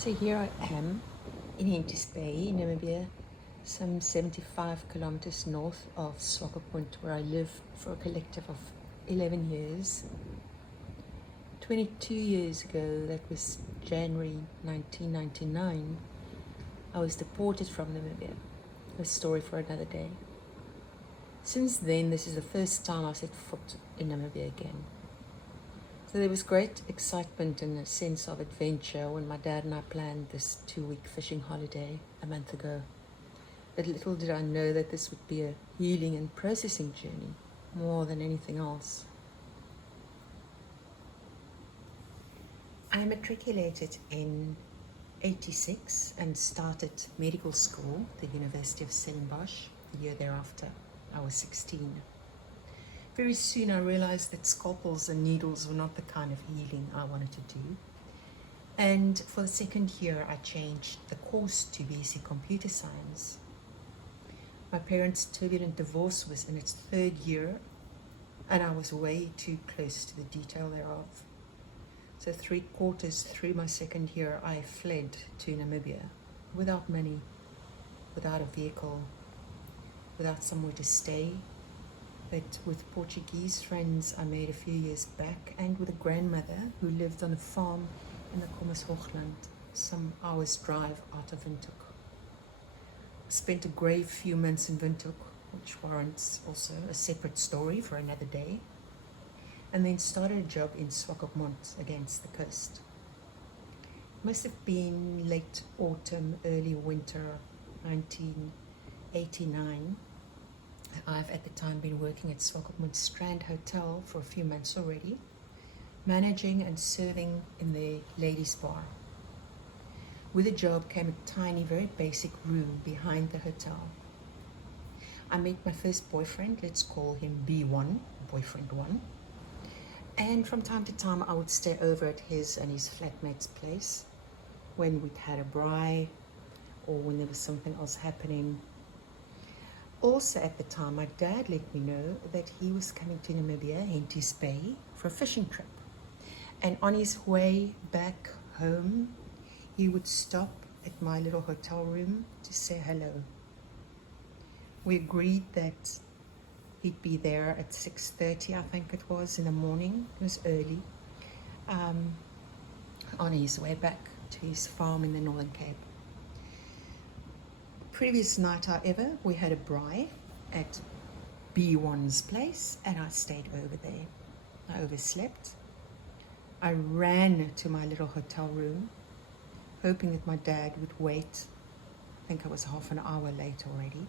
So here I am in Henties Bay, Namibia, some 75 kilometers north of Swakopmund, where I lived for a collective of 11 years. 22 years ago, that was January 1999, I was deported from Namibia. A story for another day. Since then, this is the first time I set foot in Namibia again. So there was great excitement and a sense of adventure when my dad and I planned this 2-week fishing holiday a month ago. But little did I know that this would be a healing and processing journey more than anything else. I matriculated in 86 and started medical school at the University of Stellenbosch. The year thereafter, I was 16. Very soon I realized that scalpels and needles were not the kind of healing I wanted to do. And for the second year, I changed the course to BSc Computer Science. My parents' turbulent divorce was in its third year, and I was way too close to the detail thereof. So 3/4 through my second year, I fled to Namibia without money, without a vehicle, without somewhere to stay, but with Portuguese friends I made a few years back, and with a grandmother who lived on a farm in the Hoogland, some hours' drive out of Windhoek. I spent a grave few months in Windhoek, which warrants also a separate story for another day, and then started a job in Swakopmund against the coast. Must have been late autumn, early winter 1989. I've at the time been working at Swakopmund Strand Hotel for a few months already, managing and serving in the ladies' bar. With the job came a tiny, very basic room behind the hotel. I met my first boyfriend, let's call him B1, boyfriend 1. And from time to time I would stay over at his and his flatmate's place when we'd had a braai or when there was something else happening. Also at the time, my dad let me know that he was coming to Namibia, Henties Bay, for a fishing trip. And on his way back home, he would stop at my little hotel room to say hello. We agreed that he'd be there at 6:30, I think it was, in the morning. It was early, on his way back to his farm in the Northern Cape. Previous night, however, we had a braai at B1's place, and I stayed over there. I overslept. I ran to my little hotel room, hoping that my dad would wait. I think I was half an hour late already.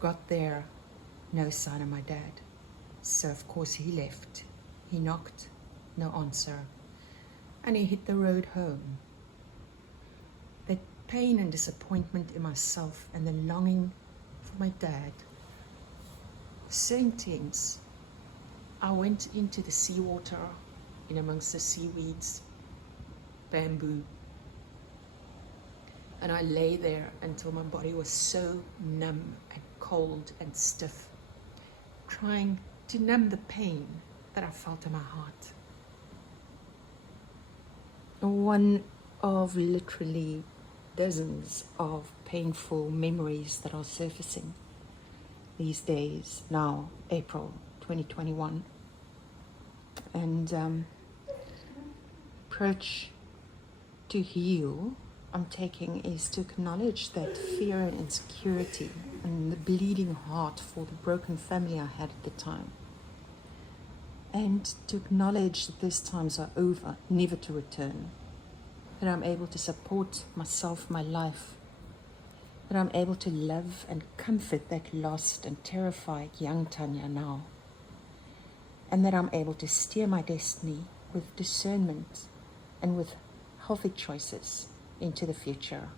Got there, no sign of my dad. So of course he left. He knocked, no answer, and he hit the road home. The pain and disappointment in myself and the longing for my dad was so intense. I went into the seawater, in amongst the seaweeds, bamboo, and I lay there until my body was so numb and cold and stiff, trying to numb the pain that I felt in my heart. One of literally dozens of painful memories that are surfacing these days, now April 2021. And approach to heal I'm taking is to acknowledge that fear and insecurity and the bleeding heart for the broken family I had at the time. And to acknowledge that those times are over, never to return. That I'm able to support myself, my life. That I'm able to love and comfort that lost and terrified young Tanya now. And that I'm able to steer my destiny with discernment and with healthy choices into the future.